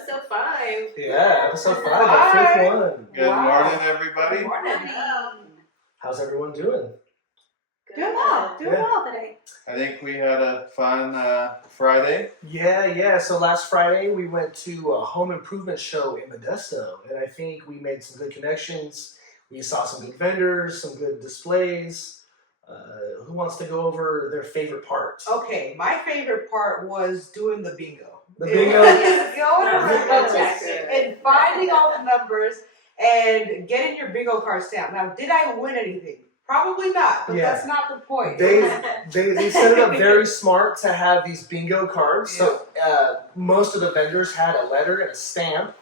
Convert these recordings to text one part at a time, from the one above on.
episode 5. Yeah, episode 5, the 5th one. Good morning, everybody. Good morning. How's everyone doing? Doing well today. I think we had a fun Friday. Yeah. So last Friday we went to a home improvement show in Modesto, and I think we made some good connections. We saw some good vendors, some good displays. Who wants to go over their favorite part? Okay, my favorite part was doing the bingo. The bingo? Going That's around accurate. and finding all the numbers and getting your bingo card stamped. Now, did I win anything? Probably not, but Yeah. that's not the point. They set it up very smart to have these bingo cards. So most of the vendors had a letter and a stamp.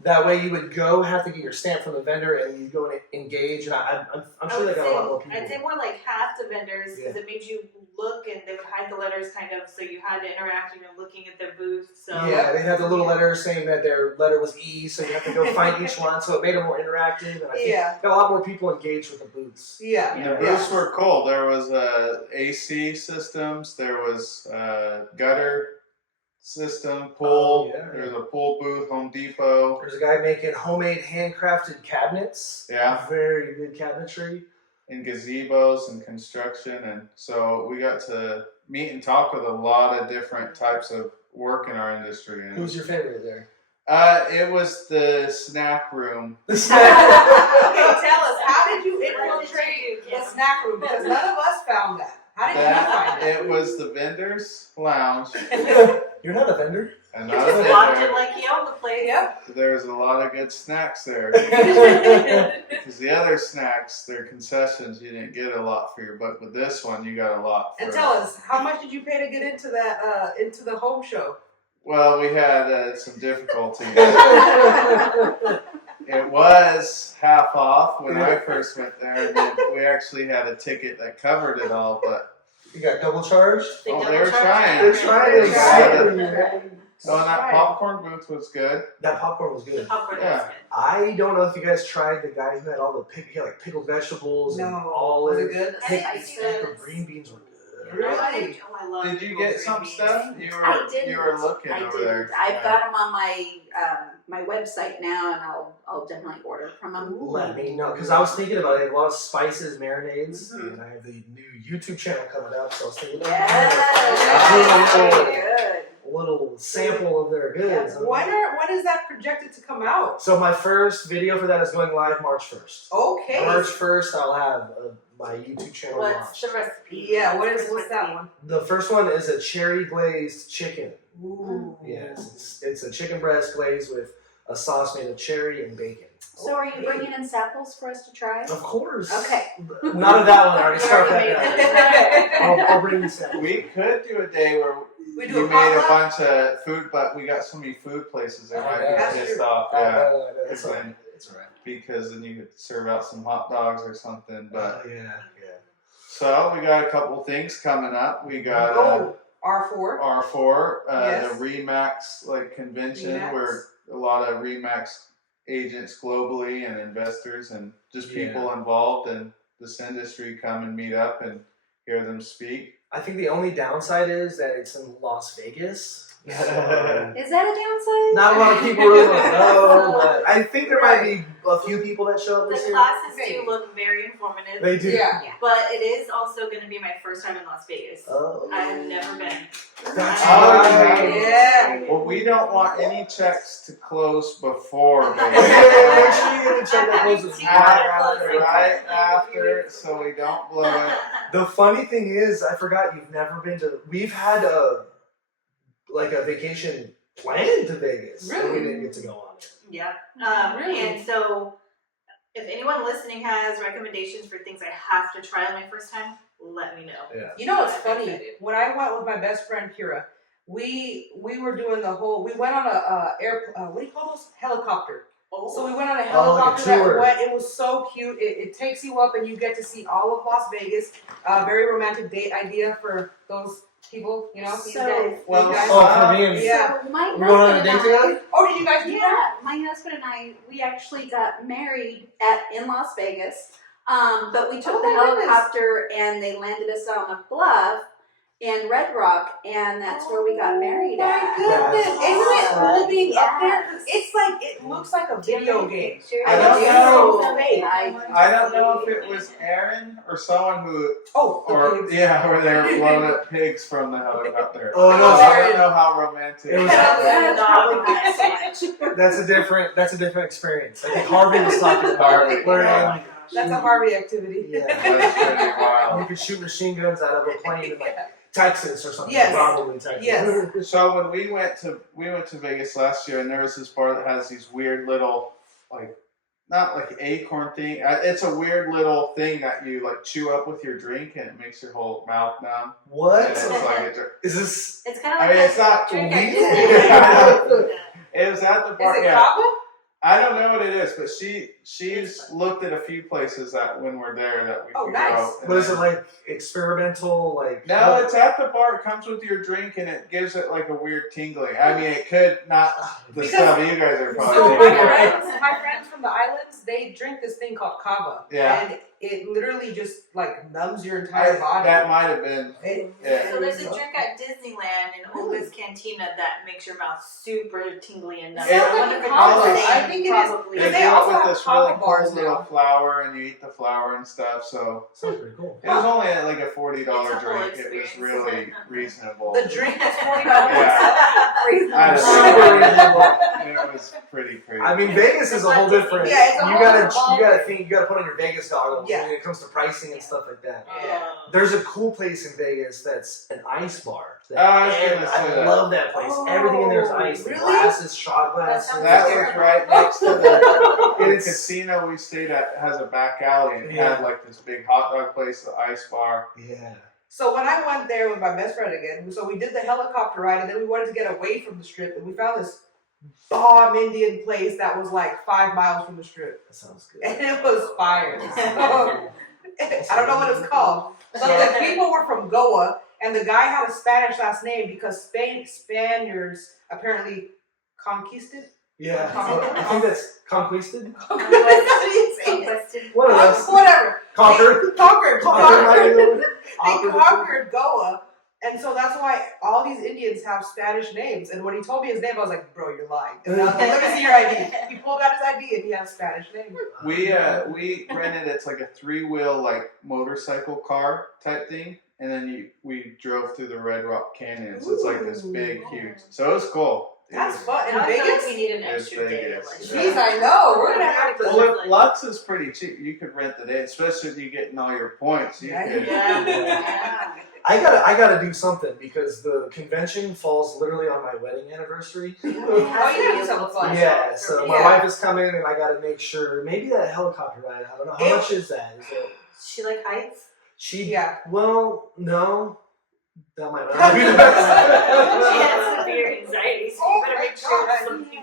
That way you would have to get your stamp from the vendor, and you go and engage. And I'm sure they got a lot more people. I'd say more like half the vendors, because Yeah. it made you look, and they would hide the letters kind of, so you had to interact, looking at their booth. So Yeah, they had the little letter saying that their letter was E, so you have to go find each one. So it made it more interactive, and I think got a lot more people engaged with the booths. Yeah. And the booths were cool. There was AC systems. There was gutter system, pool. There's a pool booth, Home Depot. There's a guy making homemade handcrafted cabinets. Yeah. Very good cabinetry. And gazebos and construction. And so we got to meet and talk with a lot of different types of work in our industry. And Who's your favorite there? it was the snack room. Okay, tell us, how did you infiltrate the snack room? Because none of us found that. How did you find it? It was the vendors lounge. You're not a vendor. And you not a just walked in vendor. like you own the place. Yep. There was a lot of good snacks there. Because the other snacks, they're concessions. You didn't get a lot for your buck, but this one you got a lot for. And tell us, how much did you pay to get into that into the home show? Well, we had some difficulties. It was half off when I first went there, and then we actually had a ticket that covered it all. But You got double charged? they were double charged trying. They're trying. So and that popcorn booth was good. That popcorn was good. Popcorn Yeah. was good. I don't know if you guys tried the guy who had all the pickled vegetables and No. olives. Was it good? The green beans were good. Really? Oh, I love Did you pickled get some green stuff? beans. I didn't. You were looking I over didn't. there. I've got them on my website now, and I'll definitely order from them. Let me know, because I was thinking about it. I have a lot of spices, marinades, and I have the new YouTube channel coming up, so I was thinking a little sample of their goods. When is that projected to come out? So my first video for that is going live March 1st. Okay. March 1st, I'll have my YouTube channel What's launched. the recipe? Yeah, what's that one? The first one is a cherry glazed chicken. Ooh. Yes, it's a chicken breast glazed with a sauce made of cherry and bacon. So are you bringing in samples for us to try? Of course. Okay. Not of that one. I already started Already that now. I'll bring you some. We could do a day where We do you a made a potluck? bunch of food, but we got so many food places that might That's be true. pissed off. I Yeah. know, it's alright. It's alright. Because then you could serve out some hot dogs or something. But Yeah. so we got a couple things coming up. We got R4. R4, Yes. the Remax convention Remax. where a lot of Remax agents globally and investors and just people involved in this industry come and meet up and hear them speak. I think the only downside is that it's in Las Vegas. So, Is that a downside? not a lot of people really want to know, but I think there might be a few people that show up The this year. classes do look very informative. They do. Yeah. But it is also going to be my first time in Las Vegas. Oh. I have never been. That's right. Yeah. Well, we don't want any checks to close before Make Vegas. sure you get the check that closes Right after, so we don't blow it. The funny thing is, I forgot you've never been to. We've had a vacation planned to Vegas, and we didn't get to go on it. Yeah. Really? And so, if anyone listening has recommendations for things I have to try on my first time, let me know. Yeah. You know what's funny? When I went with my best friend Kira, we were doing the whole. We went on a what do you call those? Helicopter. Oh. So we went on a like a helicopter tour. it was so cute. It takes you up and you get to see all of Las Vegas. Very romantic date idea for those people, you know. So- Well, These guys. Oh, for me and Yeah. So my we going on a husband date and together? Oh, did you guys do that? Yeah, my husband and I, we actually got married in Las Vegas, but we took Oh the my goodness. helicopter and they landed us on a bluff, in Red Rock, and that's where we got married My at. goodness, That's isn't it awesome. cool being up there? 'Cause Yes. it's like it looks like a video game. I don't know. I I don't know if it was Aaron or someone who, Oh, the or pigs. yeah, where they were blowing up pigs from the helicopter. Oh So no, I don't know how romantic. It was- that's a different experience. I think Harvey was talking about Harvey, it. Where yeah. That's a Harvey activity. Yeah. That's pretty wild. You could shoot machine guns out of a plane in like Texas or something. Yes. Probably Texas. Yes. So when we went to Vegas last year, and there was this bar that has these weird little like not like acorn thing. It's a weird little thing that you like chew up with your drink, and it makes your whole mouth numb. What? And it's like Is this? It's kind of I like mean, it's not drink weed. at Disney. It was at the Is bar. it Yeah. Cabo? I don't know what it is, but she's looked at a few places that when we're there that we Oh, could nice. go. and What is it then- like? Experimental? Like? No, it's at the bar. It comes with your drink, and it gives it like a weird tingling. I mean, it could not the Because- stuff you guys are probably So thinking. my friends from the islands, they drink this thing called kava. Yeah. And it literally just like numbs your entire body. That might have been. It- Yeah. So there's a drink at Disneyland in Oga's Cantina that makes your mouth super tingly and numb. It- I wonder if it's I'll- the same, I think it is. probably. They They do also it with have this really kava bars cool little now. flour, and you eat the flour and stuff. So Sounds pretty cool. it was only like a $40 It's a whole drink. It was experience. really reasonable. The drink was $40. I Super don't reasonable. It was pretty crazy. I mean, Vegas is a whole different. Yeah, it's a you whole gotta, different you gotta ballgame. think, you gotta put on your Vegas goggles Yeah. when it comes to pricing and stuff like that. Yeah. There's a cool place in Vegas that's an ice bar. Oh, I was gonna And say I that. love that place. Everything in there is ice. Really? Glasses, shot glasses. That was right next to the It's- casino we stayed at. Has a back alley, and it Yeah. had like this big hot dog place, the ice bar. Yeah. So when I went there with my best friend again, so we did the helicopter ride, and then we wanted to get away from the strip, and we found this bomb Indian place that was like 5 miles from the strip, That sounds good. and it was fire. So, I don't know what it's called, but the people were from Goa, and the guy had a Spanish last name because Spaniards apparently conquisted. Yeah. I think that's conquisted. Conquested. What are those? Whatever. Conquered. Conquered. Conquered. They conquered Goa, and so that's why all these Indians have Spanish names. And when he told me his name, I was like, "Bro, you're lying." And I was like, "Let me see your ID." He pulled out his ID, and he has Spanish name. We rented it's like a 3-wheel like motorcycle car type thing, and then we drove through the Red Rock Canyon. So it's like this big, huge. So it was cool. It That's was- fun. In I feel like Vegas? we need an It's extra day. Vegas, Like, yeah. Jeez, I know. We're gonna have to. Well, if Lux is pretty cheap. You could rent the day, especially if you getting all your points. You Yeah. could. Yeah. I gotta do something because the convention falls literally on my wedding anniversary. Oh, you gotta do something fun. Yeah, so my Yeah. wife is coming and I gotta make sure maybe that helicopter ride, I don't know how much is that? Is it She like heights? she Yeah. well, no. That might She not be the best. has severe anxiety, so you better make sure it's something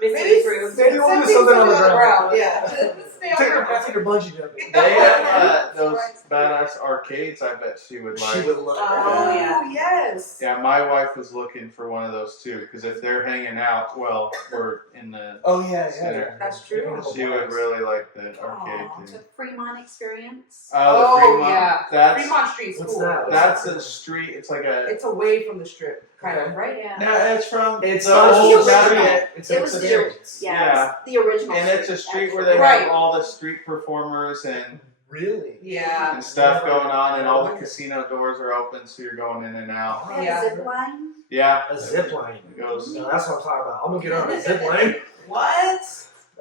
Maybe missing through. Maybe we'll do something on the ground. Yeah. Stay on Take the her ground. bungee jumping. They have those badass arcades. I bet she would like. She would love Oh, that. yeah. Oh, yes. Yeah, my wife was looking for one of those too, because if they're hanging out, well, we're in the. Oh yeah, Center. That's true. She would really like the arcade It's too. a Fremont experience. Oh, the Oh, Fremont. yeah. That's Fremont Street's What's cool. that? that's a street. It's like a. It's away from the strip, kind of, right? Yeah. No, it's from. It's the not old just a Nugget, street. It's It an was the- experience. Yeah, it's the original. and it's a street where they Right. have all the street performers and Really? Yeah. stuff going on, and all the casino doors are open, so you're going in and out. They have Yeah. a zip line. Yeah, A zip line. it goes. No, that's what I'm talking about. I'm gonna get her on a zip line. What?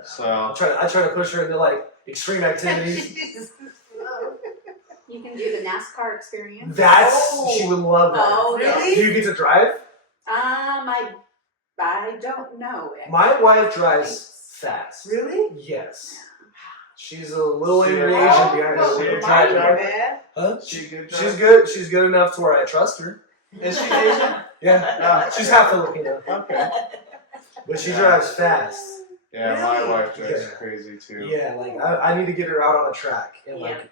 So I try to push her into like extreme activities. You can do the NASCAR experience. She would love that. Oh, Really? Do you get to drive? I don't know. My wife drives fast. Really? Yes. She's a little She- angry Oh, Asian behind no, her. remind me, man. Huh? she good. She's good. She's good enough to where I trust her. Is she Asian? Yeah. Oh, She's half Filipino, Okay. but she Yeah. drives fast. Yeah, my Really? wife drives Yeah. crazy too. Yeah, like I need to get her out on a track in like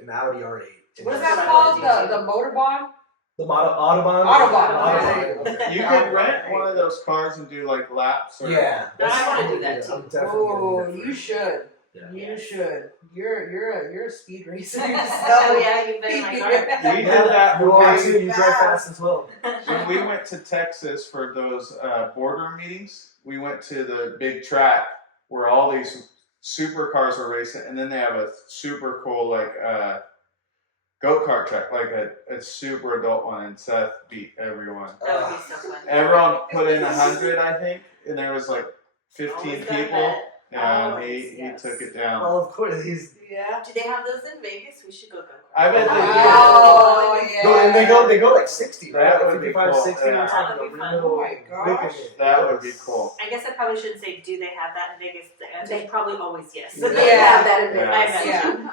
an Audi R8. What is that called? The motorbahn? The Autobahn. Autobahn. Okay. You could rent one of those cars and do like laps. Or, Yeah, I wanna do that too. I'm definitely gonna Oh, do that. you should. Yeah. You should. You're a speed racer Oh yourself. yeah, you've been in my car. We did that You when are we, too. You drive fast as well. when we went to Texas for those boardroom meetings. We went to the big track where all these supercars are racing, and then they have a super cool go-kart track, like a super adult one, and Seth beat everyone. That would be so fun. Everyone put in 100, I think, and there was like 15 Always gotta people. bet. Yeah, Always, he yes. took it down. Well, of course, he's. Yeah. Do they have those in Vegas? We should go go. I bet they do. Oh, yeah. No, and they go like 60, right? That Like would be 55, cool, 60. yeah. We're talking That would be a fun. real Oh my gosh. whipping it. That would be cool. I guess I probably shouldn't say do they have that in Vegas. The answer is probably always yes. Yeah. They have that in Yeah. I Vegas. imagine.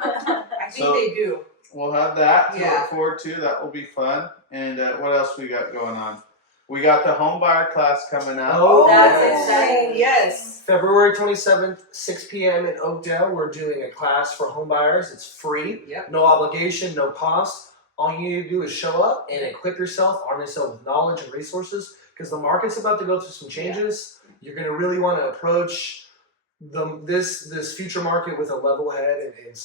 I think So- they do. We'll have that to Yeah. look forward to. That will be fun. And what else we got going on? We got the home buyer class coming up. Oh, That's yes. exciting. Yes. February 27th, 6 p.m. in Oakdale, we're doing a class for home buyers. It's free, Yep. no obligation, no cost. All you need to do is show up and equip yourself, arm yourself with knowledge and resources, because the market's about to go through some changes. You're going to really want to approach this future market with a level head and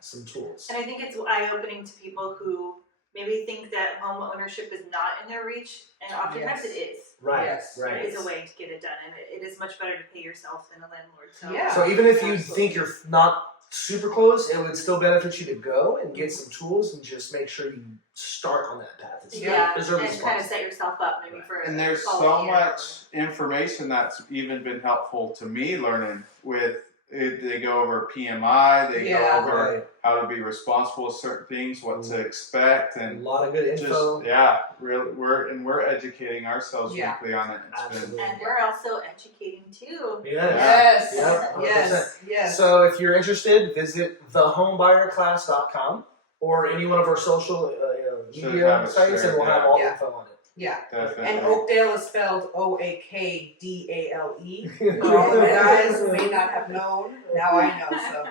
some tools. And I think it's eye-opening to people who maybe think that home ownership is not in their reach, and oftentimes Yes. it is. Right, Yes. There right. is a way to get it done, and it is much better to pay yourself than a landlord. So Yeah. So even if you Absolutely. think you're not super close, it would still benefit you to go and get some tools and just make sure you start on that path. It's yeah, there's and early kind of spots. set yourself up maybe for. And there's a so year. much information that's even been helpful to me learning with it. They go over PMI, they Yeah. go over Right. how to be responsible with certain things, what to expect, A and lot of good info. just really we're educating ourselves Yeah. weekly on it. It's been Absolutely. And we're also educating too. Yes. Yes. Yep, 100%. Yes. So if you're interested, visit thehomebuyerclass.com or any one of our social Should media have it sites, and we'll shared, have all yeah. the info on it. Yeah. definitely. And Oakdale is spelled Oakdale. For all of you guys who may not have known, now I know. So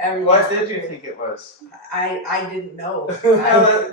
everyone. What did you think it was? I didn't know.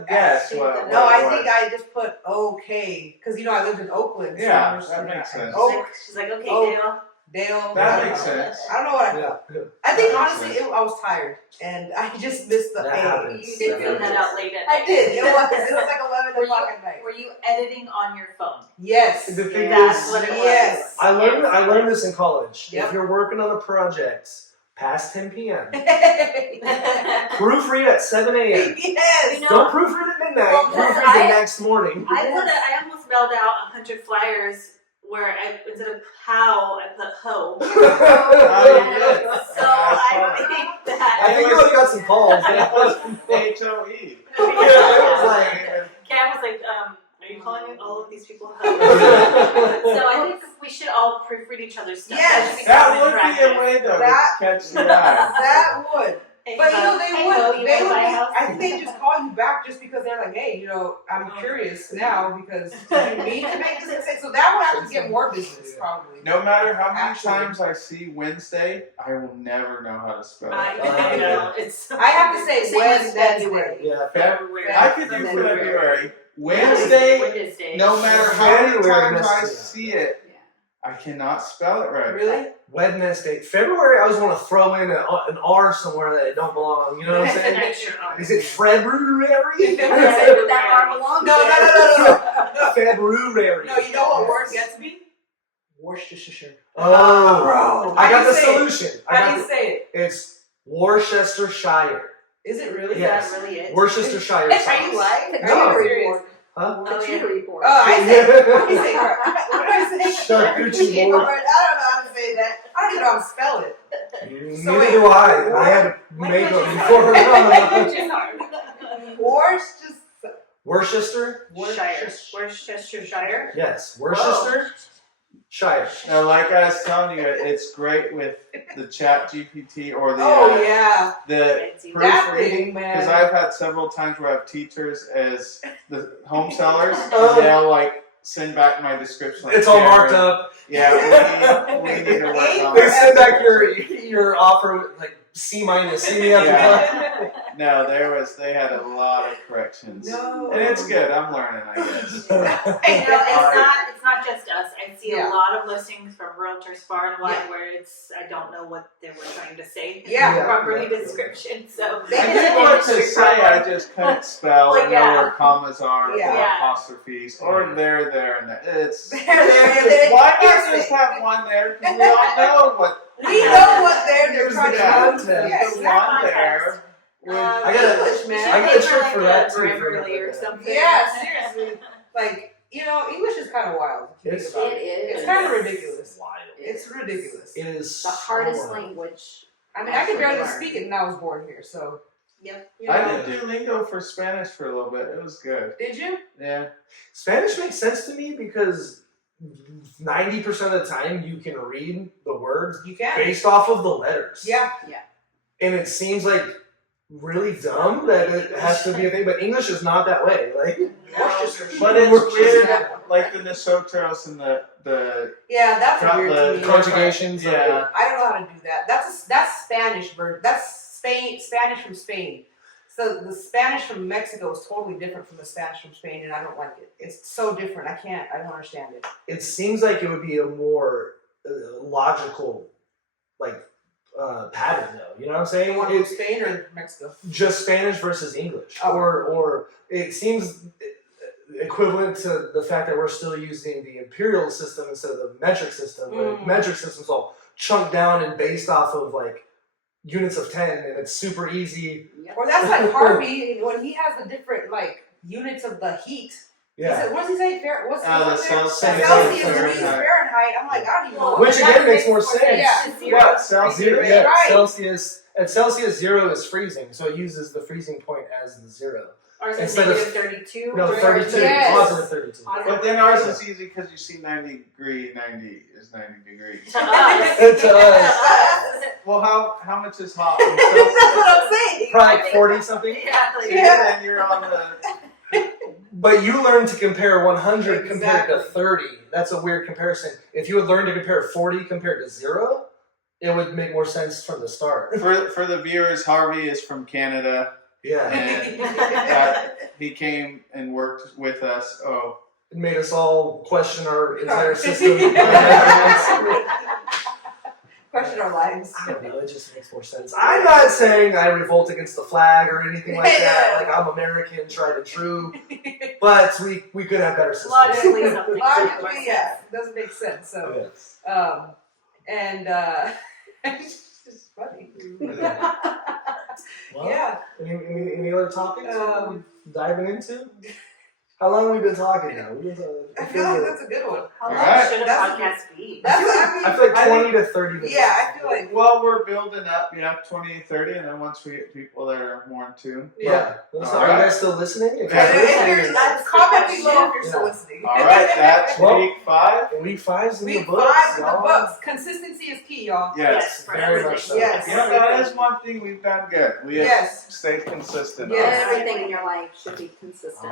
Guess what? No, what I it think was. I just put okay because I lived in Oakland. so Yeah, I'm just- that makes sense. Oh, She's like, okay, Oh. Dale. Dale. That I makes don't know. sense. I don't know what I. Yeah. I think That makes honestly, sense. I was tired and I just missed the That A. happens. You did fill that out late at I night. did. It was like 11 Were o'clock you- at night. Were you editing on your phone? Yes. The thing That's is, what it was. Yes. I learned this in college. Yep. If you're working on a project past 10 p.m., yes. proofread at 7 a.m. You know, Don't proofread at midnight. Well, proofread I- the next morning. I almost mailed out 100 flyers where instead of how I put ho. Oh, you did. So I That's think that I think you already got some calls. It was HOE. Yeah, it was like. Cam was like, are you calling all of these people ho? So I think we should all proofread each other's stuff. Yes. Just That common would be a practice. way though That- to catch the eye. That would. Hey, But ho, they hey, would. ho, you They wanna would. buy a house? I think they just call you back just because they're like, hey, I'm curious now because you need to make this mistake. So that would have to get more business probably. No matter how many Actually. times I see Wednesday, I will never know how to spell I it. know, it's. I have to say Same as Wednesday. Yeah. February. I could do February. February. Wednesday, Wednesday. no matter how many January times I messed me up. see it, I cannot spell it right. Really? Wednesday. February, I always want to throw in an R somewhere that it don't belong. You know what I'm saying? Extra R. Is it February? That R belongs No. February. No, you know what word gets me? Worcestershire. Oh, Bro. I got How do the you say it? solution. How do you say it? It's Worcestershire. Is it really? Is Yes. that really it? Worcestershire Are sauce. you lying? No. Are you serious? Huh? Charcuterie board. Oh, I say. What do you say? What do I say? Charcuterie board. I don't know how to say that. I don't even know how to spell it. So Neither wait, do I. I had to make them before. Which is hard. Worcester? Worcestershire. Yes. Worcester? Shire. Now, like I was telling you, it's great with the Chat GPT or the Oh yeah, the Fancy. that proofreading. thing, Because man. I've had several times where I have teachers as the home sellers, Oh. and they'll like send back my description. Like, It's all Cameron, marked up. Yeah, we need to work on They it. send back your offer with like C minus. See me after Yeah. No, they had a lot of corrections. No. And it's good. I'm learning, I guess. You know, it's not just us. I see Yeah. a lot of listings from Realtors far and wide Yeah. where I don't know what they were trying to say. Yeah. Yeah. Property description. So They I can knew what to industry say, I problem. just couldn't spell Well, or yeah. know where commas are Yeah. or Yeah. apostrophes or there, and there. It's there, and then why you not just have one there? Because we all know what. We know what they're Here's trying the to content. do. Yes, The exactly. one there. I got a- English, man. I got a trick for that, too, for Grammarly or that. something. Yeah, seriously. Like, English is kind of wild. if you think It's- about It is. It's kind of ridiculous. Wild. It's ridiculous. It is The hardest so wild. language. I mean, I could barely Learn. speak it when I was born here, so. Yep. You know. I did Duolingo for Spanish for a little bit. It was good. Did you? Yeah. Spanish makes sense to me because 90% of the time you can read the words You can. based off of the letters. Yeah. And it seems like really dumb that it has to be a thing, but English is not that way. Like, But it's weird, like the Nosotros and the Yeah, that's weird to me. conjugations. yeah. I don't know how to do that. That's Spanish version. That's Spanish from Spain. So the Spanish from Mexico is totally different from the Spanish from Spain, and I don't like it. It's so different. I don't understand it. It seems like it would be a more logical, like, pattern, though. You know what I'm saying? You want to Spain or Mexico? Just Spanish versus English, Oh. or it seems equivalent to the fact that we're still using the imperial system instead of the metric system. The metric system's all chunked down and based off of like units of 10, and it's super easy. Or that's like Harvey when he has the different like units of the heat. He Yeah, said, what does he say? What's Oh, the what's there? Celsius, Celsius, Fahrenheit. degrees, Fahrenheit. I'm like, I don't even know. Which again makes more sense. Yeah. Yeah, Celsius. Zero, yeah, Right. Celsius. At Celsius, 0 is freezing, so it uses the freezing point as the 0. Ours is Instead of- negative 32. No, 32. Yes. Positive 32. But then ours is easy because you see 90 is 90 degrees. To us. To us. Well, how much is hot? That's what I'm saying. Probably like 40 something. Yeah, like, Yeah. Then you're on the. But you learn to compare 100 compared to Exactly. 30. That's a weird comparison. If you would learn to compare 40 compared to 0, it would make more sense from the start. For the viewers, Harvey is from Canada, Yeah. and he came and worked with us. Oh, It made us all question our entire system. Question our lives. I don't know, it just makes more sense. I'm not saying I revolt against the flag or anything like that. Like, I'm American, tried and true. But we could have better systems. Logically, something. Logically, yeah, it doesn't make sense. So, Yeah. and it's just funny. Well, Yeah. any other topics Um, diving into? How long have we been talking now? I feel like that's a good one. How long Alright. should a That's- podcast be? That's I feel like I 20 to 30 minutes. Yeah, I feel like well, we're building up. You have 20 to 30, and then once we get people that are more in tune. Yeah. Listen, All are you right. guys still listening? If Yeah. you're listening, comment below if you're still Yeah. listening. All right, that's Well, week 5. Week 5's in the Week books. 5 in the y'all. books. Consistency is key, y'all. Yes. for Very everything. much so. Yes. You know, that is one thing we've done good. We have Yes. stayed consistent. Yes. Everything in your life should be consistent.